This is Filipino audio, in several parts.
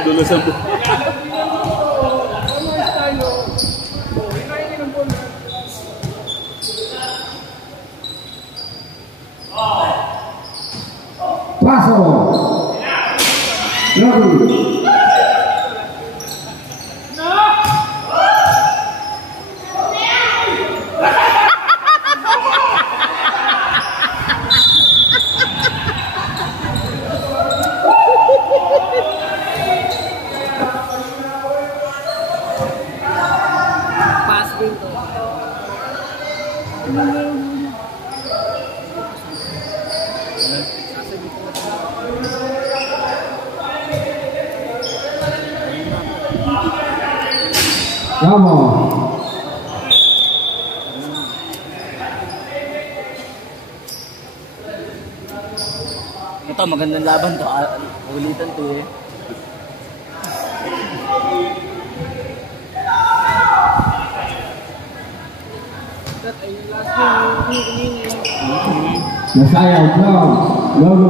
Dulusan po. Paso. Lagu. Vamos. Ito, magandang laban to. Ulitan to eh. Nasayaw, Brown. Lagu.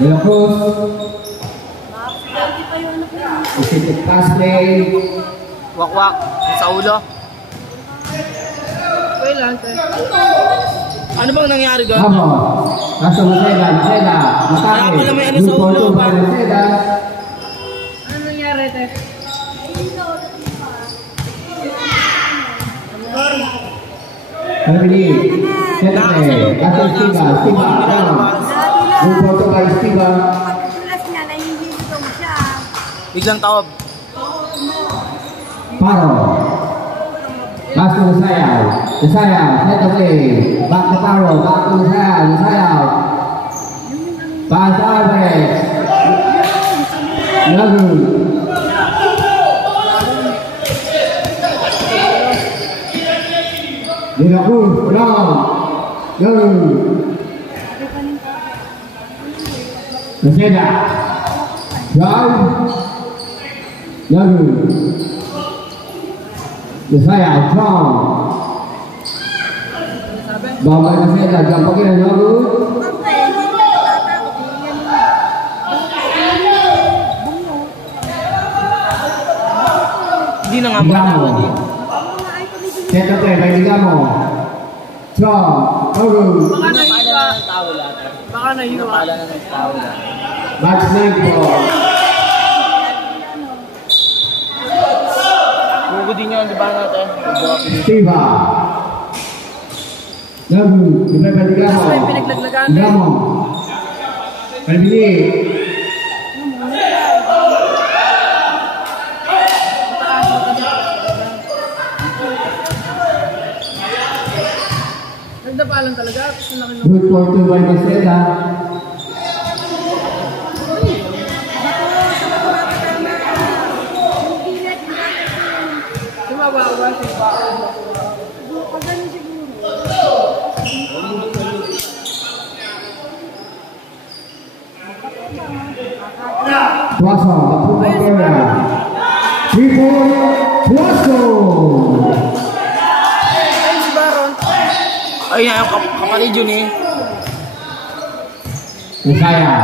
Belakos. Isitik pass play. Wakwak. Sa ulo. Ano bang nangyari doon? Vamos. Kaso Maseda. Matake. Wala pala may ano sa ulo. Maseda. Ano nangyari, te? Kali ini. Kaso Stiba. Bupoto by Stiba. Biglang tawag. Paro. Kaso Nasayaw. Set away. Back to Paro. Back to Nasayaw. Pass average. Lagu. Belakos. Brown. Lagu. Maseda. Brown. Lagu. Nasayaw. Brown. Bawal Maseda. Jump again. Lagu. Hindi na nga makalawan eh. Set up play by Digamo. Strong. Lagu. Baka nahiwa. Baka nahiwa. Napala na ng tao na. Match 9 ball. Hugo din yan, di ba natin? Stiba. Lagu. Dibay by Digamo. Kaso may pinaglaglagan eh. Digamo. Kalbini. Nagdapalan talaga. Good for 2 by Maseda. Sumabawa siya. Tuaso. Approve by 3-4. Tuaso. Ay, yung kapatid yun eh. Nasayaw.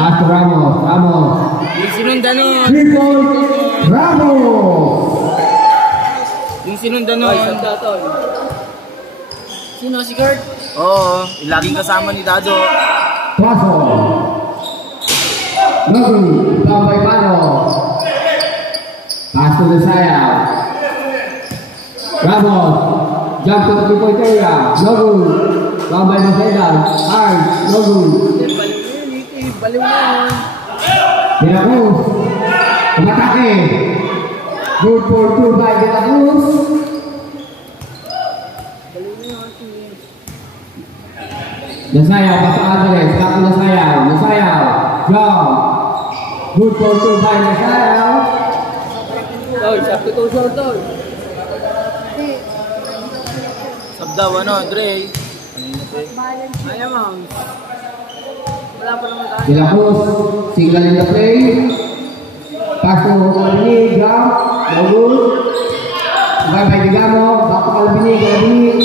Pass to Ramos. Yung sinundan nun. 3-4. Ramos. Yung sinundan nun. Sino si Kurt? Oo, yung laging kasama ni Dado. Tuaso. Lagu. Tambay Pano. Pass to Nasayaw. Ramos. Jump to the 3-point area. Lagu. Tambay Maseda. Hard. Lagu. Baliw na yun. Belakos. Umatake. Good for 2 by Belakos. Baliw na yun. Nasayaw. Paso Andres. Back to Nasayaw. Jump. Good for 2 by Nasayaw. Sakto to short to. Sabdaw, Dre? Ayaw mo. Wala pa naman tayo. Belakos. Single in the play. Pass to Kalbini. Jump. Lagu. Bye by Digamo. Back to Kalbini.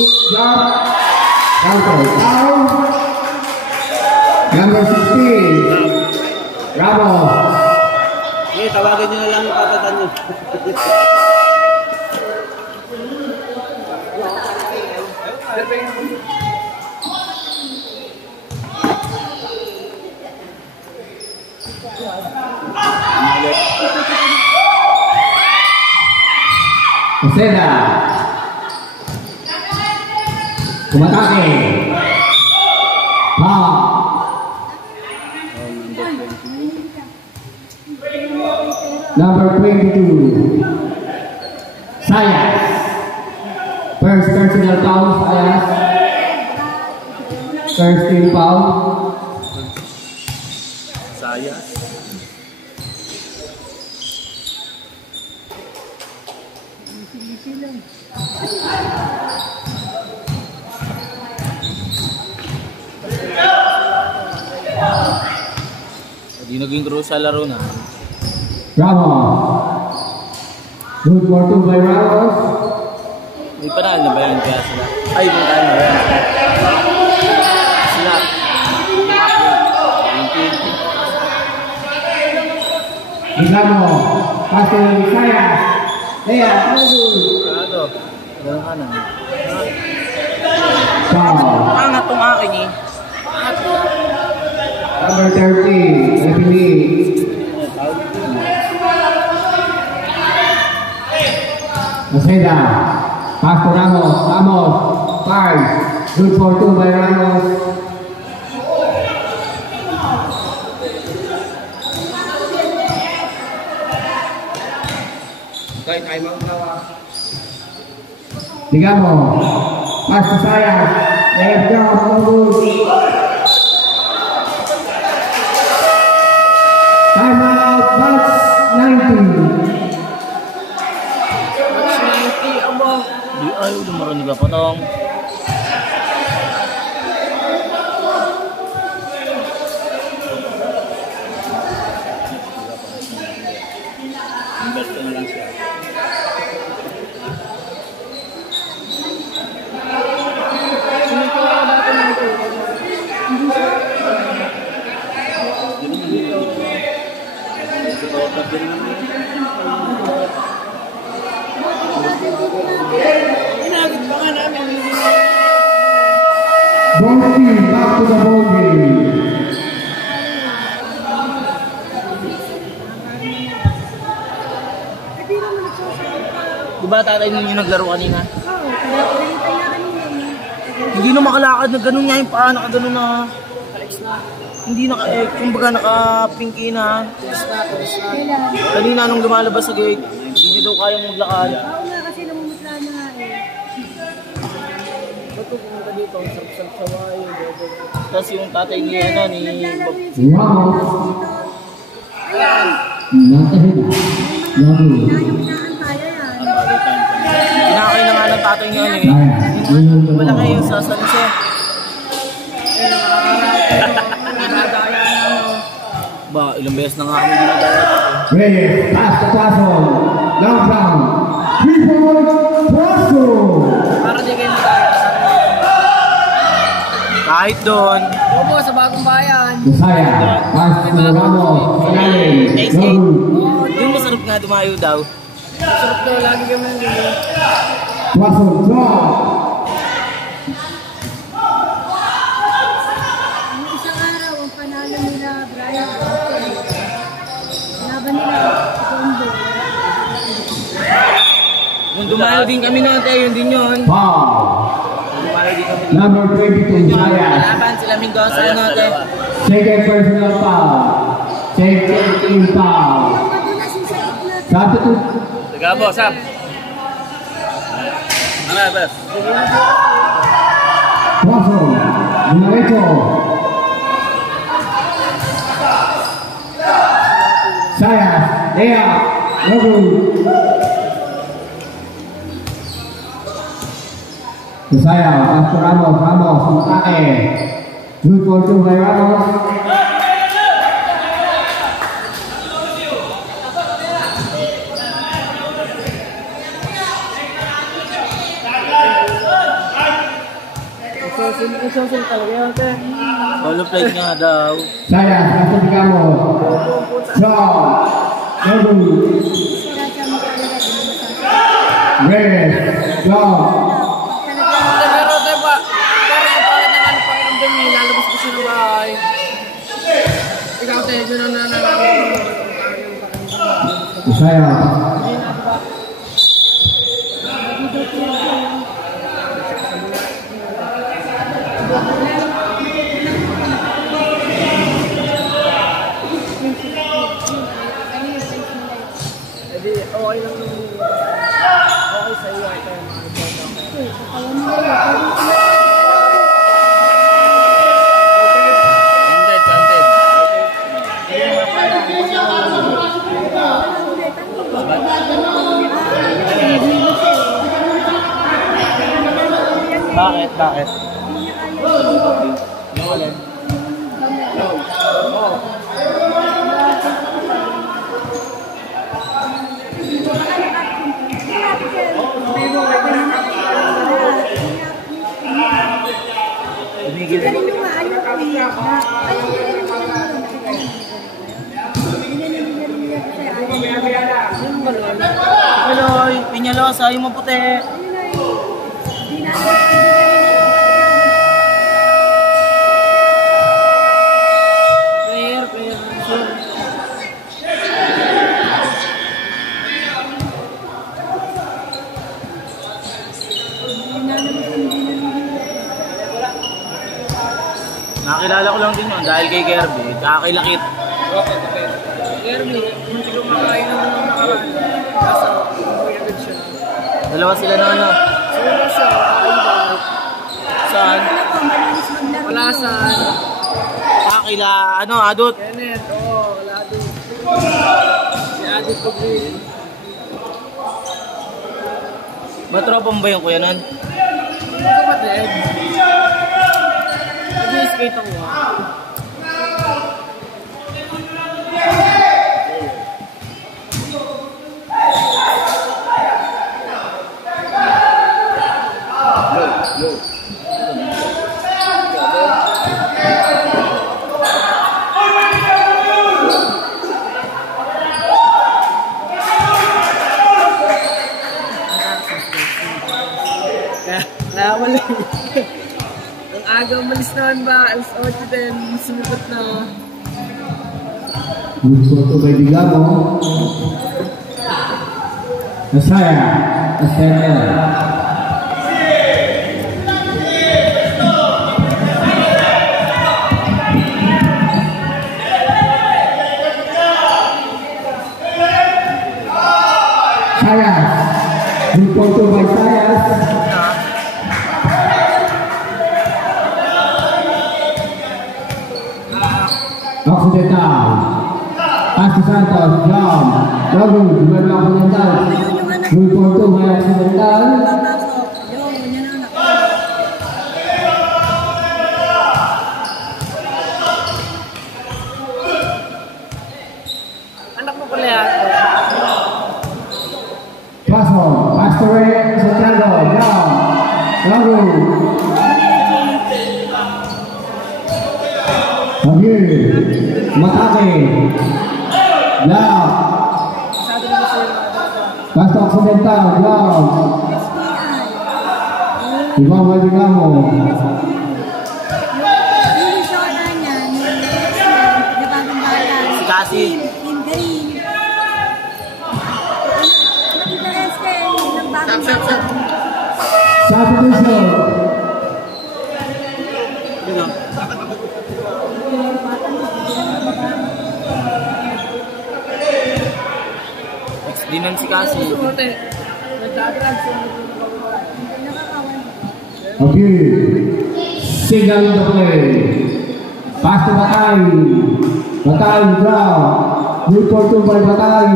Oseda. Kumatake. Number 22. Sayas. First personal foul, Sayas. First team foul. Sayas. Hindi naging crucial laro na. Ramos. Good for two by Ramos. May panahal na ba yan kaya sila? Ay, may panahal na ba yan? Sila. Ligamo. Paso ng Sayas. Lea. Ano? Ganun ka na. Foul. Angat tong akin eh. Number 30. Epili. Oseda. Pass to Ramos. Ramos. 5. Good for two by Ramos. Ligamo. Pass to Sayas. Left down. Time out. That's 90. Di ayaw lumaro ni Gapatong. Invest na lang siya. Ball team back to the ball game. Diba tatay ninyo naglaro kanina? Hindi na makalakad na gano'n nga yung paa, nakagano'n na. Hindi naka, kumbaga naka-pinky na. Kanina nung lumalabas sa gate, hindi niya daw kayang maglakad. Oo nga, kasi namumutla na nga eh. Ba't ito pumunta dito? Ang sarap-sarap sa wayo. Tapos yung tatay niya na ni Naglalaro yun si Ramos. Ayan, Nakahina. Lagi. inaantaya yan. Kinakay na nga ng tatay niya eh. Wala kayo sa San Jose. Ba, ilang beses na nga kami dinadala. Reyes. Pass to Paso. Long round. 3-point. Paso. Para di kayo nagaya. Kahit doon, Opo, sa bagong bayan. Bisaya. Pass to Ramos. Ilalim. Lagi. doon masarap nga dumayo daw. Sarap daw, lagi kami nang ganyan. Paso. Draw. Yung isang araw, ang panalo nila, Brian, laban nila, Tondo. Kung dumayo din kami noon, yun din yun. Foul. Dumayo din kami. Number 22. Sayas. Laban sila Mendoza natin. Second personal foul. Second team foul. Madulas yung sa gitna. Sabi to Gabo, Sam. Ano, Bes? Paso. Numerecho. Sayas. Lea. Lagu. Saya. Pasto Ramos. Ramos. Matake. Good for two by Ramos. Isosin talaga yan, te. Solo plate nga daw. Sayas. Pasto Digamo. Draw. Lagu. Sira siya Red, go! Pero diba, parang ang pangit ng ano pakiramdam niya, lalabas ko siya ng bahay. Ikaw tayo, dyan ang nananalang. Masaya. Edi, okay lang nung okay sa'yo ay tayo Bakit? Bakit? Piloy, pinyalosa, yung maputi. Nakilala ko lang din yun dahil kay Kirby, kakilakit. Kirby, hindi ko makain naman ng nakaraan. Kaso, umuwi agad siya. Dalawa sila na ano. Solo siya, kakaiba. Saan? Wala saan. Kakila, ano, adult. Kenneth, oo, wala doon. Si Adit Pagrin. Matropang ba yung kuya nun? Hindi ko kapatid. Nag-skate ako. Kaya wala. Ang aga umalis naman ba? Alas 8 din. Sumipot na. Good photo by Digamo. Masaya. Masaya. Sayas. Good photo by Sayas. Occidental. Asti Santos, John. Lagu, gimana Occidental? Good photo by Occidental. Anak mo pala yan. Paso, Pastore, Santiago, John. Lagu. Pagi, Matake, Love, Masyado na kasi yung Pasto Occidental, Love, Ibang Madigamo, Si Cassie. Team Green. Substitution, Di nun si Cassie. sumote. Nagdadrug siya. Pagi, Sigal in the play, Pasto Batay, Batay, draw, good photo by Batay.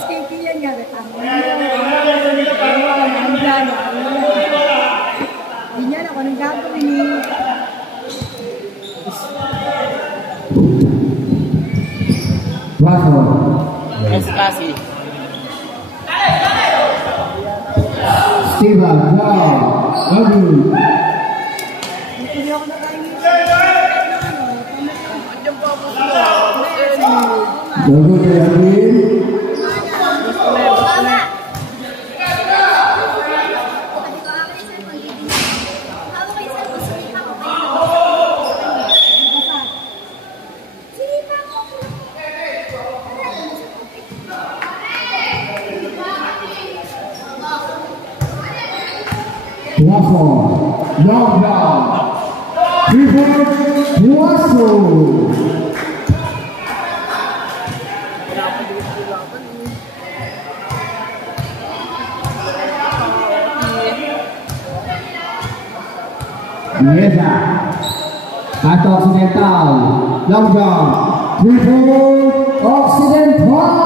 SKT yan nga, hindi niya na kung anong gagawin eh. Paso, Si Cassie. Steven, draw, Lagu, ako nakainin. Andiyan pa ako sa Logo Kevin. Tuaso, long down, Clifford Tuaso. Biasa, atau Occidental, long down, Clifford Occidental.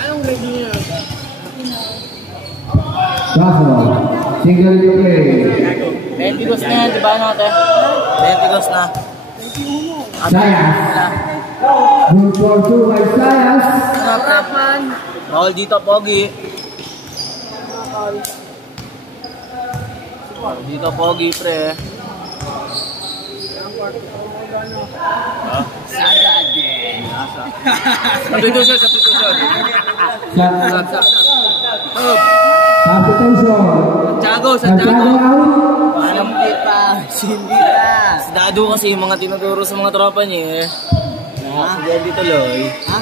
Anong grade niya? Tuaso, single play. 22 na yan, di ba natin? 22 na. Sayas. Good for two by Sayas. Harapan. Bawal dito, Pogi. Dito, Pogi, pre. Substitution, substitution. Shot. Oh, Substitution. Santiago, Santiago Santiago. out. Alam hindi pa. Si Dado kasi yung mga tinuturo sa mga tropa niya eh. Si Daddy tuloy. Ha?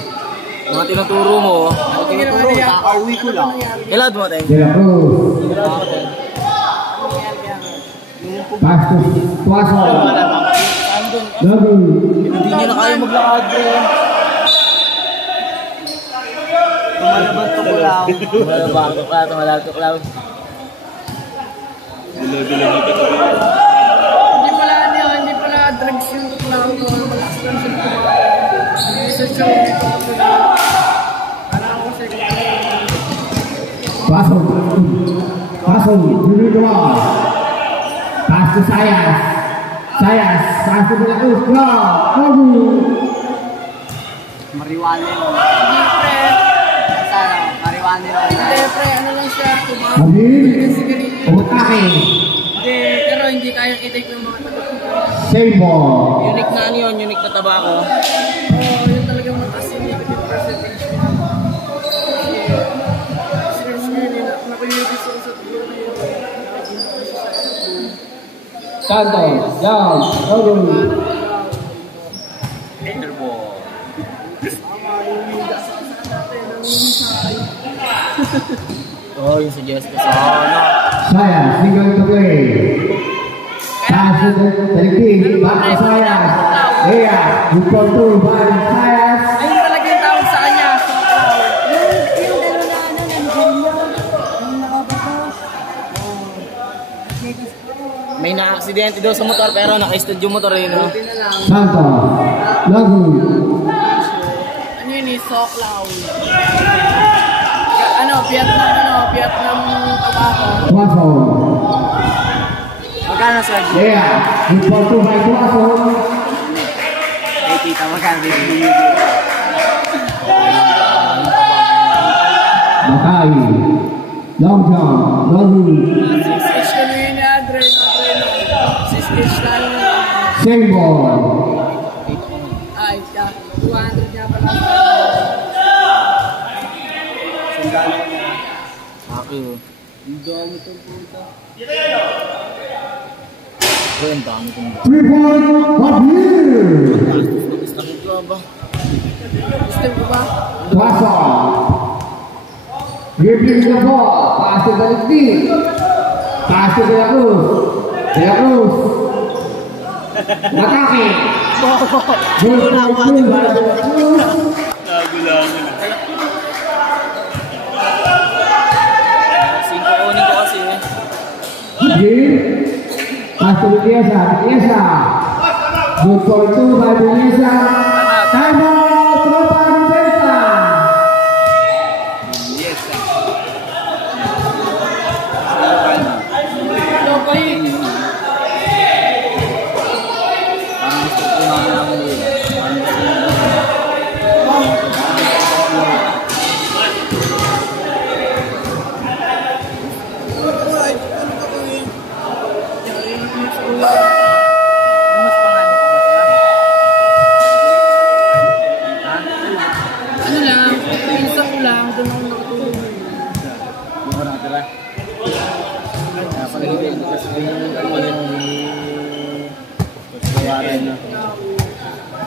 Mga tinuturo mo. Ano tinuturo? Kakauwi ko lang. Kailan mo tayo? De la Cruz. Pass to Tuaso. Logo. Hindi niya na kaya maglakad bro. Tumalabang tuklaw. Tumalabang tuklaw, tumalabang tuklaw. Hindi pala ano yun, hindi pala drugs yung tuklaw ko. Malakas lang siya tumawa. Research ako dito. Parang ako sa Tuaso. Tuaso. Dulu-dua. Pass to Sayas. Sayas. Pass to De la Cruz. Logo. Mariwanin. Hindi pre. Mariwanin. Hindi pre, ano lang siya. Tumawa. Habis. Sige. Umatake. Hindi, pero hindi kayang i-take ng mga taga-tuklaw. Save ball. Unique na ano yun, unique na tabako. Oo, yun talagang mataas yung negative percentage. Serious nga yun, nakulitis ako sa tuklaw na yun. Santos. Down. Logo. Enderball. Oh, yung suggest ko sa ano. Sayas. Single to play. Pass to Delicti. Back to Sayas. Iya. Good for two by Sayas. Ayun talaga yung tawag sa kanya. Yung dalawa na ano, nandiyan yun. Yung nakabatos. May na-aksidente daw sa motor pero naka-stud yung motor eh, no? Santos. Logo. Ano yun eh, Soklaw. Vietnam tobacco. Tuaso. Magkano sa Iya. Good for two by Tuaso. Eh, tita, magkano rin? Makai. Long jump. Logo. 6-ish kami yun ni Adre. 6-ish tayo na. Save ball. Ay, 200 niya pala. Aki, oh. Ang dami itong puta. Oh, ang dami itong puta. 3 point. Babir. Sakit ko ba? Gusto mo ba? Tuaso. Dribbling the ball. Pass to Delicti. Pass to De la Cruz. De la Cruz. Matake. Good for two by De la Cruz. Singko kunin ko kasi eh. Jim. Pass to Biesa. Biesa. Good for two by Biesa. Time out. Tropa Biesa. Ang gusto ko na lang Bayaran na.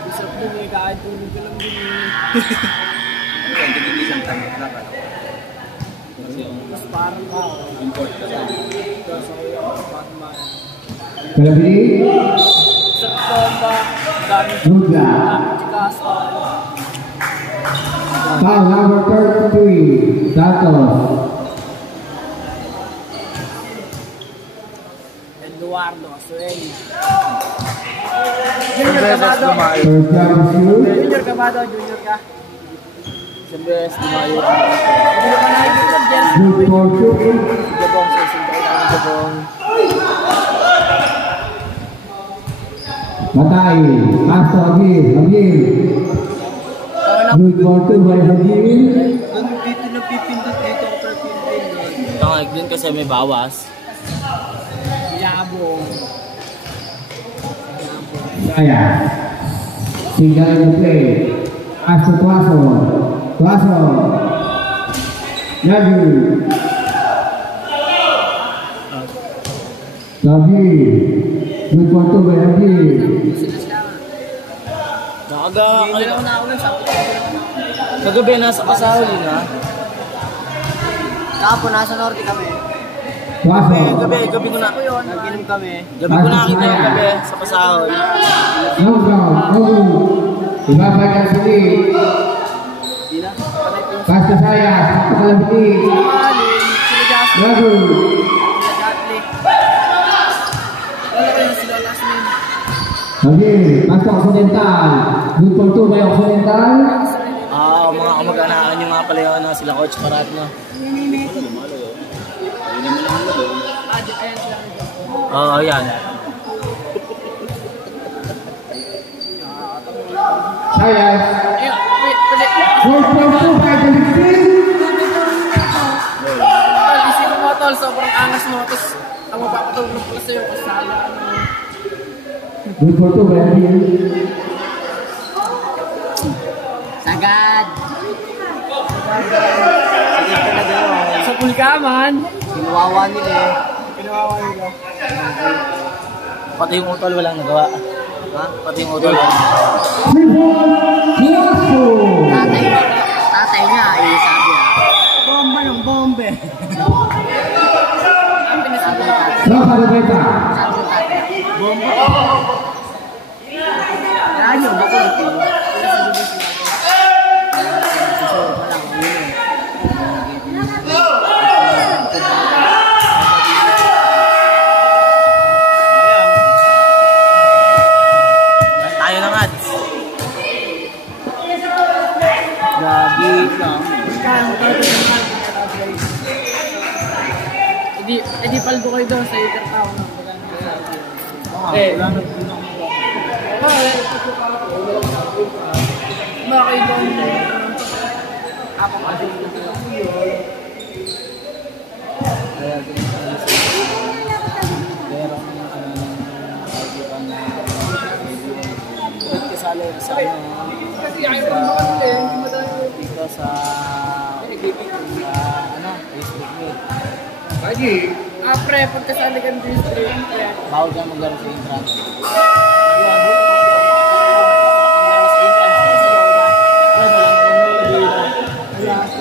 Isap din eh, kahit tulog ka lang din eh. Mas parang ka. Kalabini, Sa tomba, dami Ruga. chikas. Foul number 33, Santos. Eduardo Asueli. Isang Junior beses Cabado. lumayo. Third jump is you. Junior Cabado, junior ka. Isang beses lumayo. Hindi ko pa nakikita dyan. Good for two. Jabong, sasintay ka ng Jabong. Matay. Pass to Agil. Agil. Good for two by Agil. Dito napipindot dito ko per pindot. Tangag din kasi may bawas. Yabong. Saya. Single in the play. Pass to Tuaso. Tuaso. Nadu. Agil. Good for two by Agil. Hindi na ako nakaulan, sabi ko. Kagabi nasa Pasahuli na. Kahapon, nasa Norte kami. Tuaso. Gabi ko na. Nag-inom kami. Gabi ko nakita yung gabi sa Pasahol. No, no, no. Ibabalik ang sili. Sila? Pass to saya. Kalabini. Malin, sila Jasmine, Nadu. sila Gatli. Wala kayo sila last name. Agil. Pass to Occidental. Good for two by Occidental. Mga kamag-anakan yung mga pala yun, sila Coach Parat na. Ayan sila. Yan. Saya. Ayun, wait, pwede. Good for two by Kalabini. Tol, isipin mo tol, sobrang angas mo. Tapos, ang mapapatulog ko sa'yo, kasala. Good for two by Agil. Sagad! Sa pulkaman. Kinuwawa nila eh. Pinawawa nila. Pati yung utol walang nagawa. Ha? Pati yung utol. Tuaso. Tatay niya, sabi niya. Bomba ng bombe. Ang pinasabi ng tatay. Rosa de Beta. Sabi ng tatay. Bomba. Yan yung makulit eh. Tayo ng ads. Gagi lang. Edi paldo kayo doon sa Iker Town. Wala na. Bakit doon? Ako kasi Kasali sa dito sa Facebook meet. pre, pagkasali ka ng district, pre. Bawal ka maglaro sa Intrans.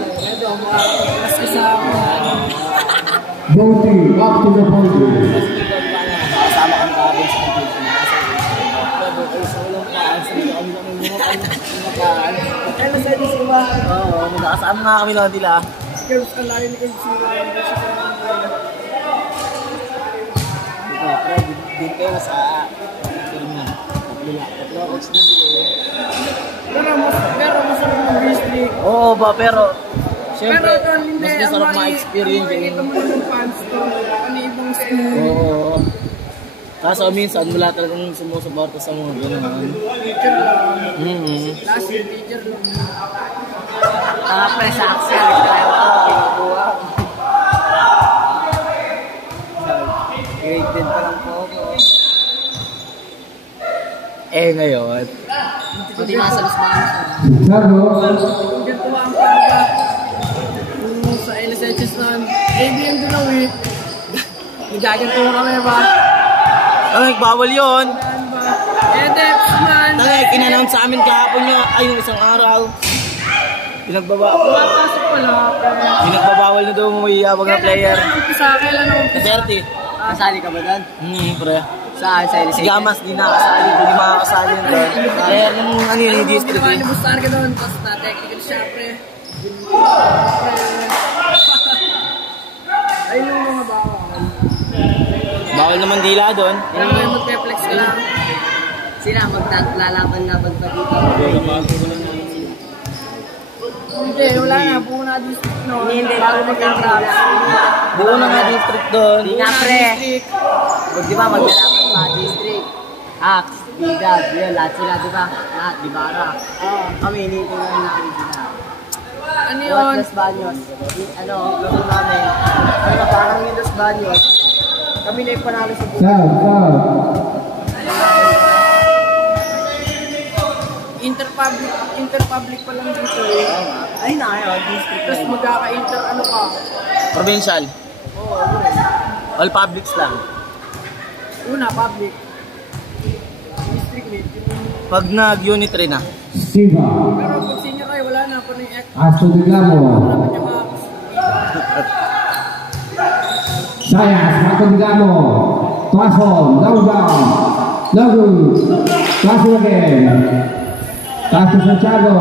Mas kasama. Bounty. Back to the boundary. Kasama kami kahapon sa computer. Kaya sa edis ko ba? Oo, magkakasama nga kami lang nila. Girls, ang layo ni Girls Zero. Dito kayo sa film na. Tatlo coach na nila. Pero masarap ng district. Oo ba, pero Pero siyempre, doon, hindi. mas masarap ma-experience Makikita yung mo yung fans to. Ano ibang school. oo. Kaso minsan wala talagang sumusuporta sa mga gano'n. Teacher lang. Last year, teacher lang. Pre sa Axel, kaya ko kinukuha. Grade 10 pa lang po ako. Ngayon. Hindi nasa Las Banas. Chicago. Diyan po ang paga. Sa LSHS nun. ABM doon lang eh. Nagkaganto kami ba? Ay, bawal yun. Man. Tangay, kinanounce sa amin kahapon nyo. Ay, yung isang araw. Pinagbabawal. Pasok pala. Pinagbabawal na daw umuyabag na player. Kailan ako? Kasi Kasali ka ba doon? pre. Saan? Sa Si Gamas, di nakakasali. Hindi makakasali yun doon. Kaya nung ano yun, yung district eh. Malibustar ka doon. Tapos na-technical siya, pre. Ayun yung mga bawal. Bawal naman dila doon. Alam mo yung mag-reflex ka lang. Sila maglalaban-laban pa dito. Hindi, wala na. Buo na district no. Hindi, Bago mag-contract. Buo na nga district doon. Hindi nga, pre. Di ba, maglalaban pa district. Axe, Bigad, yun, lahat sila, di ba? Lahat, di ba? Kami, hinihintay na namin sila. Ano yun? What Los Baños? Ano, laro namin. Ano, parang yung Los Baños. Kami na yung panalo sa buhay. Interpublic pa lang dito eh. Ay, district. Tapos magkaka-inter ano pa. Provincial. All publics lang. Una, public. District lead. Pag nag-unit rin na. Siva. Pero pag senior kayo, wala na. Parang yung Astro Digamo. wala pa niya ka. Sayas, Marco Digamo. Tuason, down. Lagu. Tuason again. Tasso Santiago.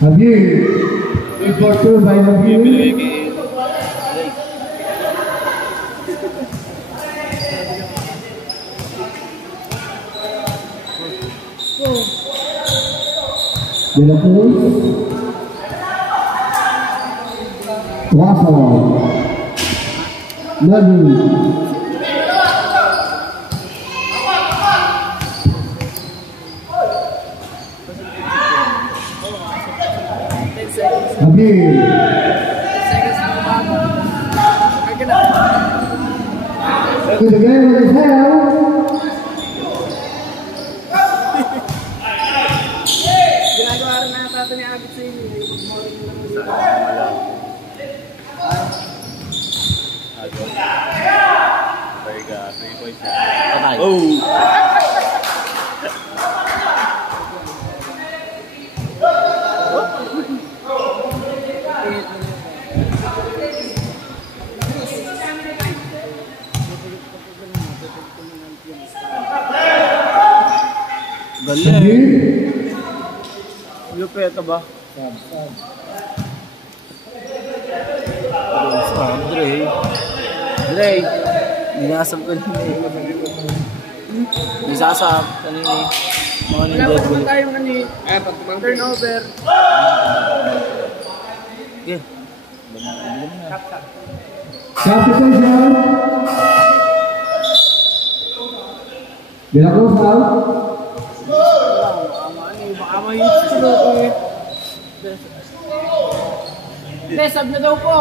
Javier. Importer by Javier. De la Cruz. Tuason. Lagu. Javier. Seconds na bago. Ay, ka na. To the game with his hell. Ginagawa rin na natin ni Abit sa inyo. Patay. Galing. Javier. Lupeta ba? Dre. Ninasab ko nila eh. Nisasab kanina eh. Mga Wala pa naman tayong ano eh. Turnover. Okay. Substitution. De la Cruz out. Baka mahit sila ko eh. Hindi, sub na daw po.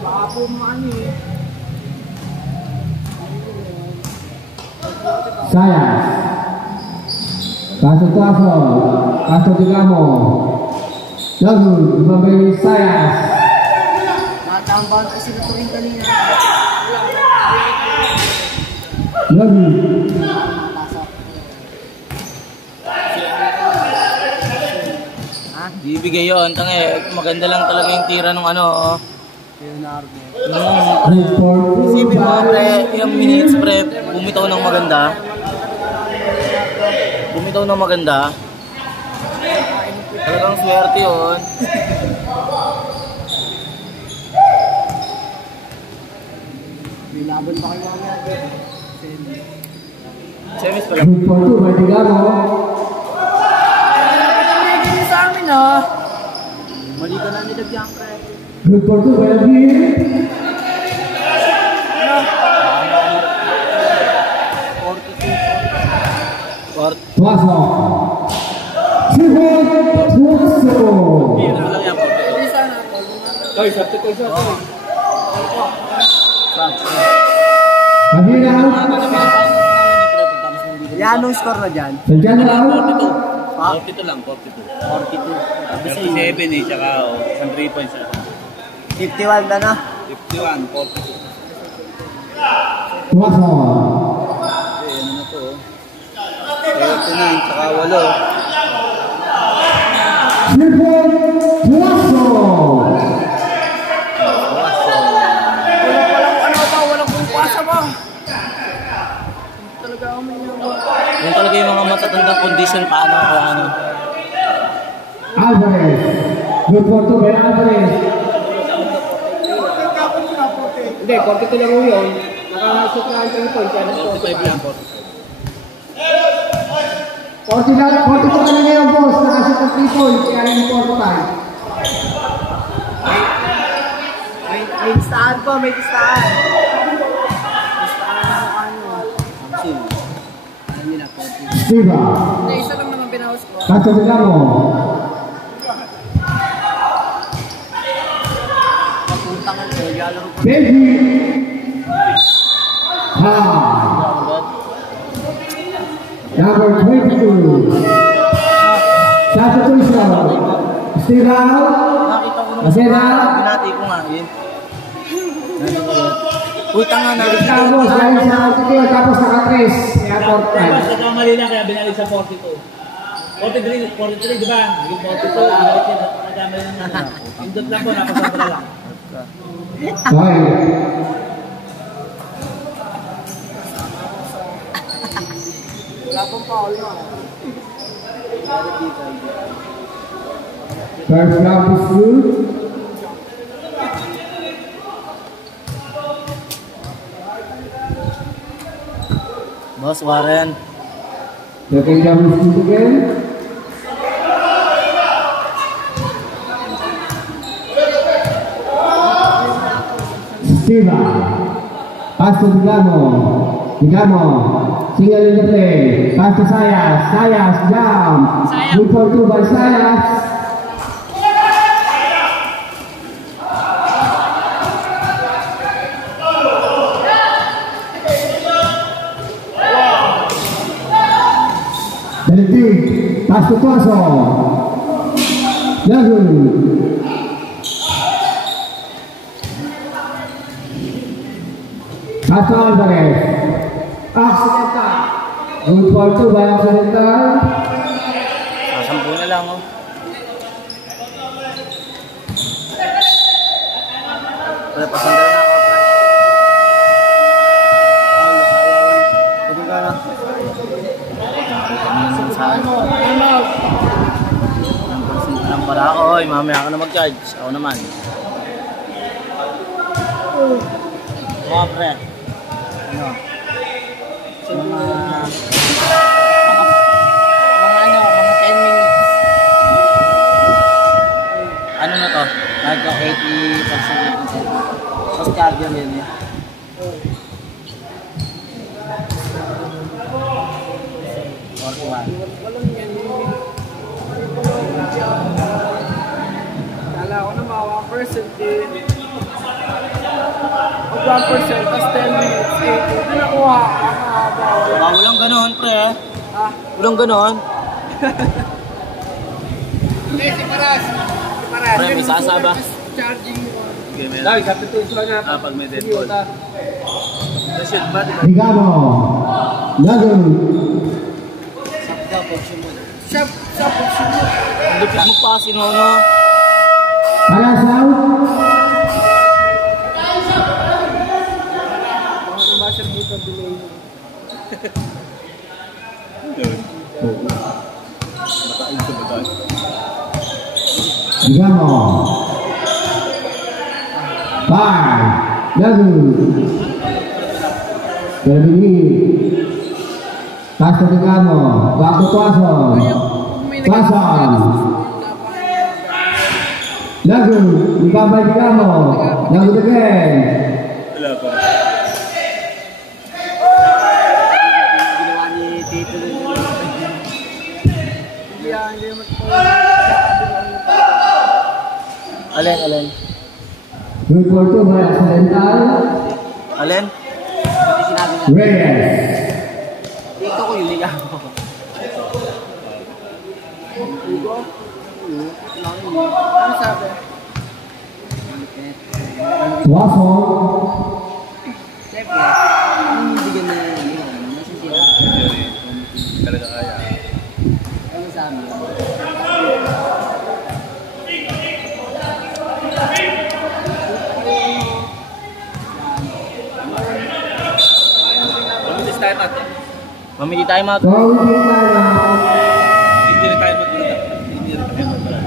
Baka po maano eh. Sayas. Tasso Tuason. Tasso Digamo. Lagu. Ibabay Sayas. Matambang kasi na ito rin kanina. Lagu. Bibigay yun. Maganda lang talaga yung tira ng ano. Oh. Isipin mo, pre, yung minutes, pre, bumitaw ng maganda. Talagang swerte yun. Laban pa kayo mamaya. Semis pala. Good for two by Digamo. Hindi sa amin ah. Mali ka na nilagyan, pre. Good for two by Javier. Tuason. Sihon. Tuason. Hindi sana. Javier out. Yan, anong score na dyan? Santiago out. 42 lang, 42. 42. 7 eh, tsaka isang 3 points. 51 ba na? 51, 42. Tuwaso. Okay, ano na to? 39, tsaka 8. Triple Tuwaso. Walang pumapasa ba? Talaga kami niya ba? Yung talaga yung mga matatandang condition, paano o ano. Alvarez. Good for two by Alvarez. Hindi, 42 lang yun. Nakasok na ang 3 points. 45 lang, 42 ka na ngayon, boss. Nakasot ng 3 points. Kaya rin 45. May listahan po, may listahan. Listahan na mukha nyo. Hindi na, 40. Siva. Hindi, isa lang naman binawas ko. Kaso Digamo. Papuntang ang laro po. Baby. Ha. Number 22. Kaso Tuiso. Siva. Nakita ko Kasi na. binati ko nga, yun. Uy, tanga na. Tapos dahil sa altitude, tapos naka-tres. Kaya 45. Basta mali na kaya binalik sa 42. 43, di ba? Naging 42, binalik siya. Nagkamali na. Indot lang po, napasabra lang. Okay. Wala pong foul mo. First round is good. Boss, Warren. Second round is good again. Siva. Pass to Digamo. Digamo. Single in the play. Pass to Sayas. Sayas, jump. Good for two by Sayas. Delicti. Pass to Tuaso. Lagu. Pass to Alvarez. Accidental. Good for two by accidental. Sampu na lang, oh. Wala, pasandal na ako, pre. Pwede ka na. Lang pala ako, oy. Mamaya ka na mag-charge. Ako naman. Mga pre. Ano? Mga 10 minutes. Ano na to? Nagka 80%. Mas cardio yun eh. Kala ko na mga 1% eh. Pag 1% tas 10 minutes, 80. Ito nakuha. Walang ganon, pre. Ah, Walang ganon. hindi, si Paras. Si Paras. Pre, may sasaba. Charging mo. Okay, meron. Dahil, sabi ito yung na. Pag may dead ball. Sa shoot ba? Digamo. Lagu. Siya, pagsunod. Ang lupit mo pa, sinono. Parasaw. Ano na ba siya dito delay mo? Digamo. Bar. Lagu. Berbunyi. Pasto Digamo. Waktu Tuaso. Tuaso. Lagu. Ditambah Digamo. Lagu again. Wala pa. Ginawa ni Tito. Hindi mo ito. Alin? Good for two by accidental. Alin? Kasi sinabi nga, Reyes. Tito ko yung liga ko. Ano sabi? Wasong. Siyempre, anong bigyan na yun? Masisira. Talaga kaya. Ano sabi? Mamilis tayo natin. Mamili tayo mga Counting time. Hindi rin tayo magpunta. Hindi rin tayo magpunta.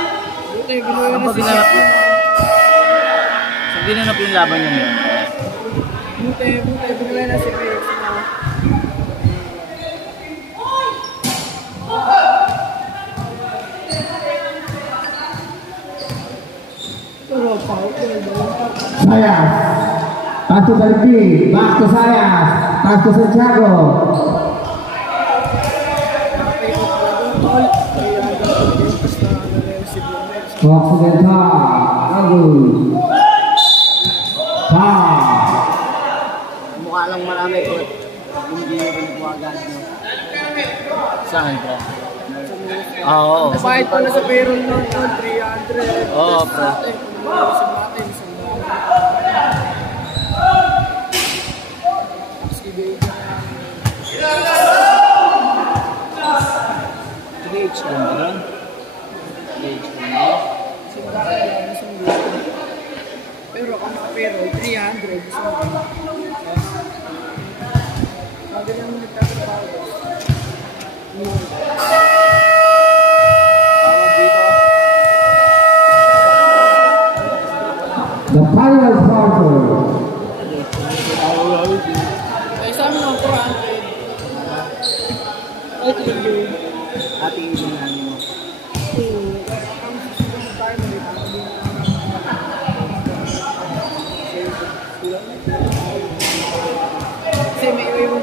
Kapag ginanap yun. So, ginanap yung laban niya ngayon. Buti, bigla na si Rex. Sayas. Pass to Dalpi. Back to Sayas. Pass to Santiago. Occidental. Lagu. Mukha lang marami ko. Hindi yung pinagwagan nyo. Saan ka? Oo. Bayad pa na sa payroll nun, 300. Oo, pre. Isang natin, isang TH lang ba doon? TH lang ba? pero kung naka-payroll, 300. Isang magaling mo nagtatrabaho. The final quarter. Ay, sa amin ang 400. Ay, Ate ilin namin mo. Kasi may iwi mo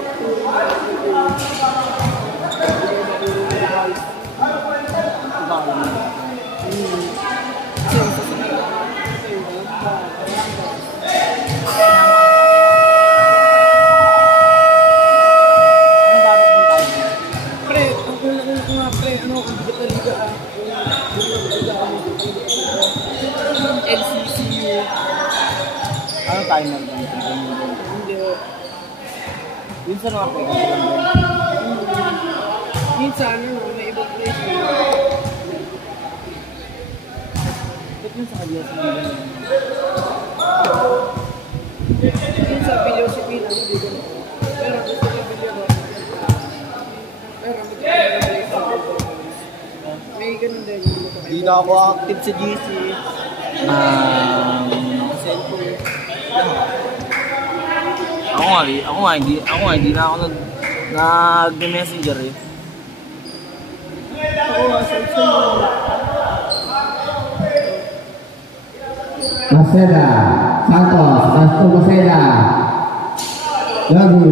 pre, kung nga pre, ano, kung dito liga LCCU. Ano timer ba? Hindi. Yun sa mga pwede lang doon. Minsan, ano, may ibang place. Ba't yun sa kanya sa mga ganyan? Minsan, bilyo si Pina, hindi ganun. Pero gusto ko bilyo ro. Pero may ganun din. Hindi na ako active sa GC. Cellphone. Ako nga, hindi na ako nag-messenger eh. Maceda. Santos. Pass to Maceda. Lagu.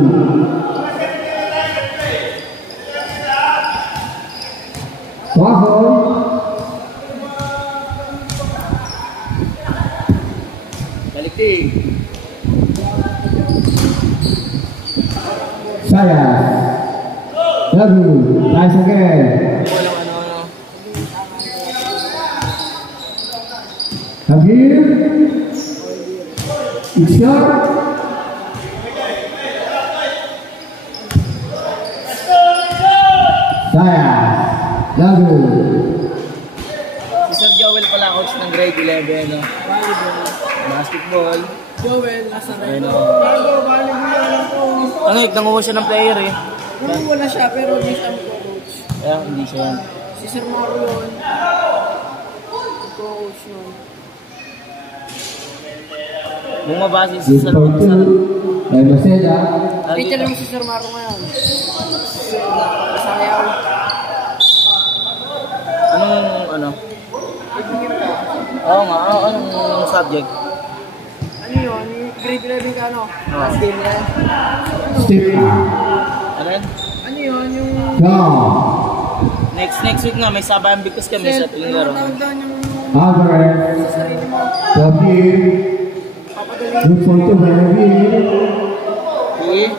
Wasong. Balikti. Sayas. Lagu. Nice again. Walang ano. Habib. It's short. Sayas. Lagu. Si Sir Joel pala coach ng grade 11, no? Basketball. Joel, nasa rin. Ayun, Bago, balik mo yan ako. Ano, nanguha siya ng player eh. Kumuha na siya, pero di siya mag-coach. Kaya hindi siya yan. Si Sir Maro yun. Coach nun. Bumabase si Good Sir for two. By Maceda. Teacher naman si Sir Maro ngayon. Sayaw. Ano? Ibigin ka. Oo nga, anong subject? Ano yun? Grade 11 ka ano? Last game na. Steve. Ano yan? Ano yun? Yung... Go. Next week nga, may Sabayang Bigkas kami sa tuwing laro. Ano tawag doon yung Alvarez. Sa sarili mo. David. Papadali. Good for 2 by David. Eh?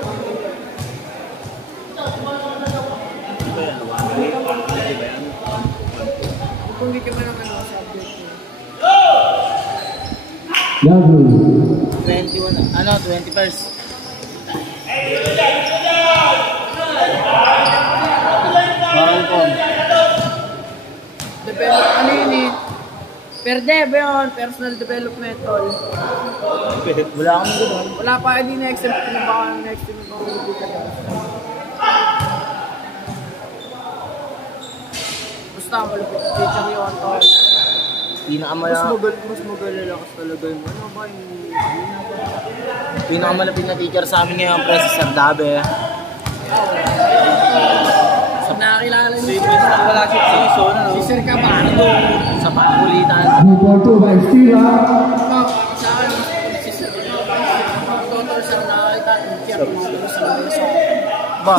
Kung hindi ka man ang ano, subject mo. Yagu. 21, ano, 21st. Marangkong. Develop, ano yun eh? Perde ba yun? Personal development tol. Wala akong gano'n. Wala pa, hindi next time. Baka next time mo ka basta malupit teacher yun tol. Mas magalalakas talaga yung ano ba yung Pinakamalapit na teacher sa amin ngayon, pre, si Sir Dabe. nakakilala niyo. Wala siya season, ano? Si Sir Cabardo. Sa pakulitan. Good for 2 by Stila. Sa akin, si Sir Dr. Sir nakakita ng tiyak mga sa mesa. Ba?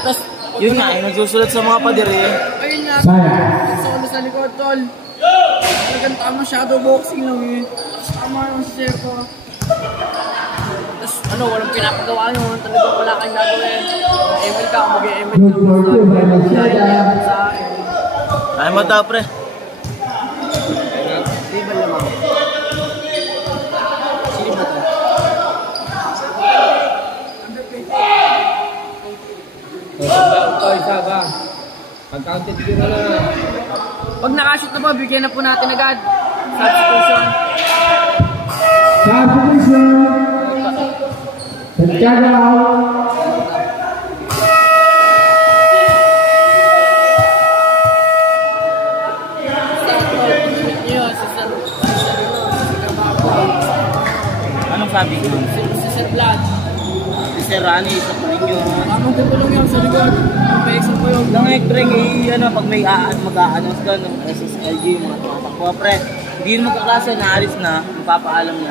Tapos, yun nga, yung nagsusulat sa mga pader eh. Ayun nga, Sayas. solo sa likod, tol. Talagang tama shadow boxing lang eh. Tapos tama yung si Sir ko. Tapos ano, walang pinapagawa yun. Talagang wala kang gagawin. Mag-ML ka, mag-ML Good for 2 by Masaya. sa akin. Ay mo daw, pre. Di ba lamang? Sino ba ito? Pag-counted ko na lang. Pag nakashoot na po, bigyan na po natin agad. Substitution. Substitution. Santiago. Anong sabi ko? Si Sir Vlad. Si Sir Rani, isa pa rin yun. Tamang tutulong yun sa likod. Ang pa-exam ko yun. Lang pre, ano, pag may mag-a-announce ka ng SSLG, mga tumatakbo, pre. Hindi yun magkaklase, naalis na, magpapaalam na.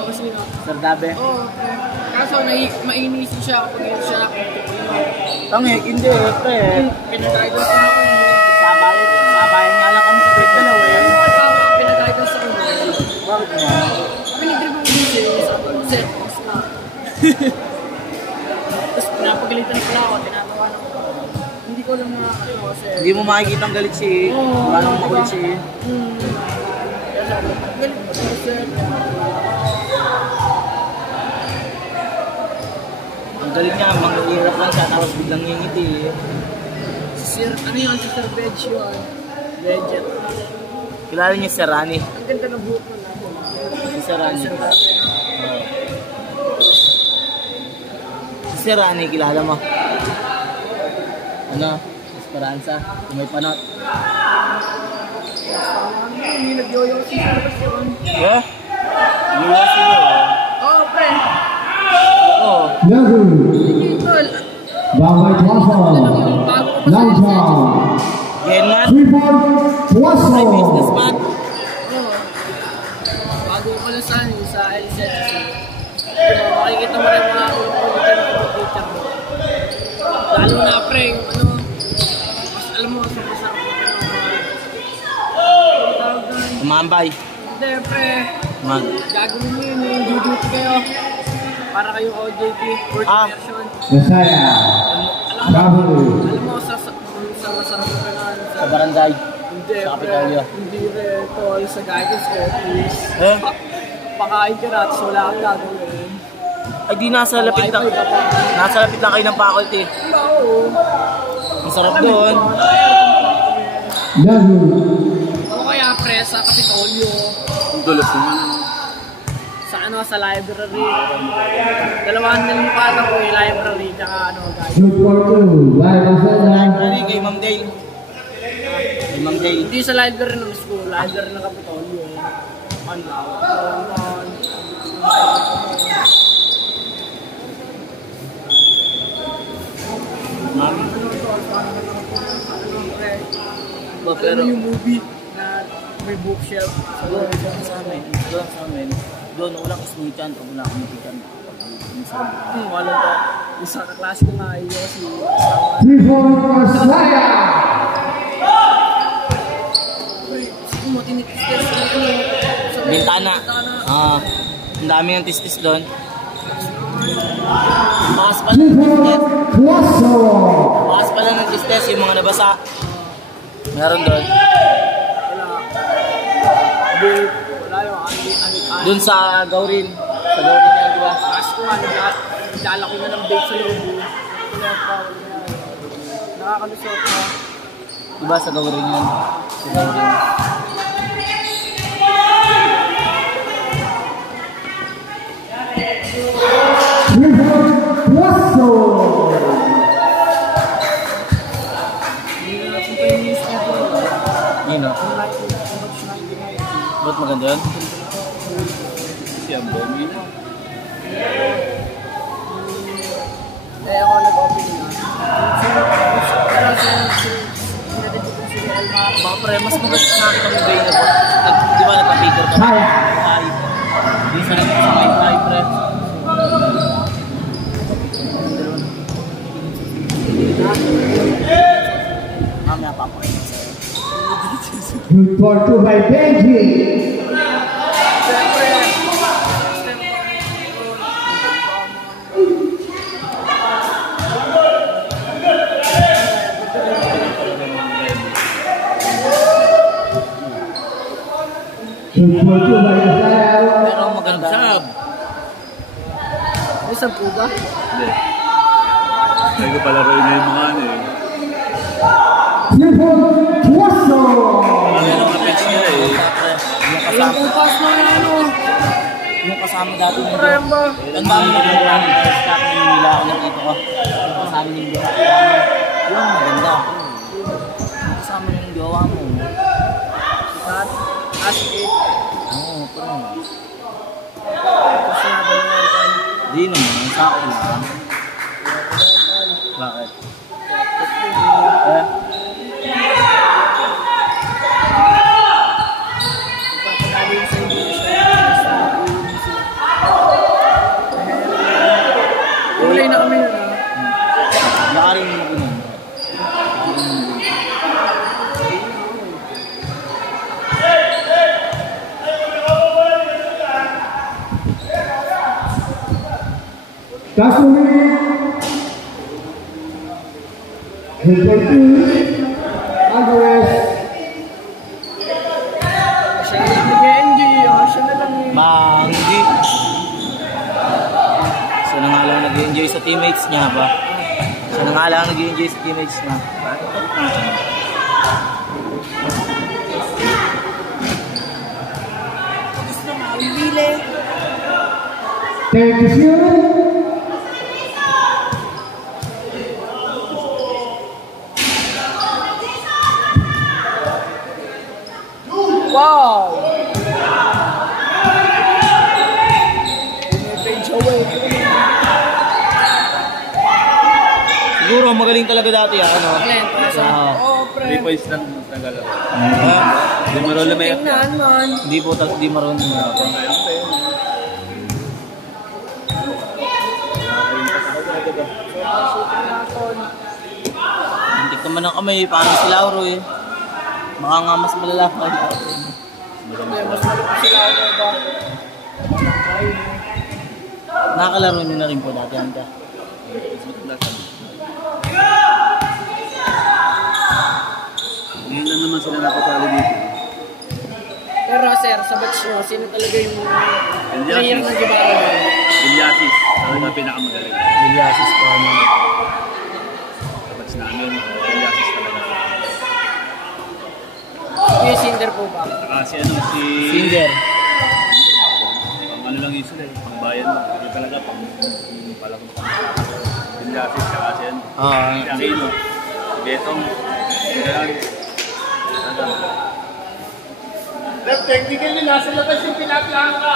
Ako sino? Sir Dabe. Oo, okay. Kaso mainisi siya kapag yun siya nakapagtulong. Tangik, hindi, pre. Pinag-guidance na ako yun. Sabayan nga lang kami sa break dalawa eh. Pinag-guidance ako yun. Bakit nga? Pinag-dribble ko din siya. Sabi ko, set, boss na. Tapos pinapagalitan pala ako, tinatawa na ako. Hindi ko lang na ano kasi. Hindi mo makikita ang galit siya eh. Oo, Wala nang diba? makulit siya eh. Kaya sabi ko, galit ko sa set. Ang galit niya, manghihirap lang siya, tapos biglang ngingiti eh. Sir, ano yun? Si Sir Veg yun. Legend. Kilala niyo si Sir Rani. Ang ganda ng buhok mo na. Si Sir Rani. Sir Veg. Si Sir Rani, kilala mo? Ano? Esperanza. Kung may panot. Hindi nag-yoyo si Sir Veg yun. Yeah? Yung sila. Oo, pre. Oo. Yagu. Hindi, tol. Baway Tuaso. Bago ko pa Long sa jump. Genman. 3-point Tuaso. Ay, businessman. Oo. Bago ko lang sa LCS. Diba, makikita mo rin mga ulit-ulit ng teacher mo. Lalo na pre, yung ano, mas alam mo, sa masarap na ano, Umambay. hindi pre, gagawin mo yun, yung duty kayo. Para kayong OJT, fourth version. Masaya. Bravo. Alam mo, sa masarap na ano, Sa barangay. hindi Sa pre, Kapitolyo. hindi rin, tol, sa guidance office. Eh? Pakain ka na, at wala kang gagawin. Ay di nasa lapit lang. Nasa lapit lang kayo ng faculty. Oo. Ang sarap doon. Yagu. Ako kaya pre, sa Kapitolyo. Ang dulos naman. Sa ano, sa library. Dalawahan na yung pata ko yung library, tsaka ano, guys. Good for 2 by Masaya. Library kay Ma'am Dale. Kay Ma'am Dale. Hindi sa library ng school, library ng Kapitolyo. Ano? Ma'am. Ba, Pero pero yung movie na may bookshelf sa doon loob. sa amin. Doon sa amin. Doon walang isnichan o wala akong matikan. Walang to. Yung sa kaklase ko nga iyo si asawa. 3-point Masaya. Uy, sige mo tinitistes sa Bintana. Ang dami ng tistis doon. Bakas pala ng tistis. Bakas pala ng tistis, yung mga nabasa. Meron doon. Wala yung Doon sa Gaurin. Sa Gaurin yan, di ba? Taas ko nga, naglalaki na ng bake sa loob. Nakakalusot na. Di ba sa Gaurin yan? Sa Gaurin. Yun o. Ba't maganda yun? Siya, bomi na. Eh ako nag-open na. Pero Baka pre, mas maganda nakita mo ba yun na di ba nagpa-figure ka? High. Di sa may high pre. Mamaya papakita sa'yo. Good for 2 by Benji. Good for 2 by Rafael. Pero ang maganda. Sab! may 10 ba? Hindi. Hindi ko pala rin yung mga ano eh. Ano mga pets nila eh. Yung kasama. Yung pass na ano. Yung kasama dati ng Ano ba? Ang dami na rin lang. Stop na nila ako nakita ko. Yung kasama ng jowa. Yung maganda. Yung kasama ng jowa mo. Sikat. Asket. Oo, pero. Kasi naman Di naman, sa akin lang. Bakit? Eh? Kulay na kami na. Lakarin mo na ganun. Kasumi. Good for 2. Alvarez. Siya na lang nag-enjoy. Siya na lang eh. Hindi. Siya na nga lang nag-enjoy sa teammates niya ba? Siya na nga lang nag-enjoy sa teammates niya. Gusto na mabibili. Thank you. Wow! Pinipage away. Siguro magaling talaga dati ano? Talent. Oo, pre. 3 points lang tagal. Hindi marunong lumaya. Tingnan man. Hindi marunong na ako. Hintik naman ang kamay, parang si Lauro eh. Baka nga mas malala pa kay Lauro. Mas malapit sila ako ba? Nakakalaro niyo na rin po dati, Anta. Ngayon lang naman sila napasali dito. Pero sir, sa batch nyo, sino talaga yung player Eliasis. ng Gibara mo? Eliasis. Talaga pinakamagaling. Iliasis po ano. Kapag namin, Eliasis talaga. Yung Cinder po ba? Saka si ano, si... Singer. Pang ano lang yun sila eh. Pang bayan lang. Hindi talaga pang palakot pang Eliasis. Saka si ano. Si Aquino. Betong. Ganyan. Technically, nasa labas yung pinaplano ka.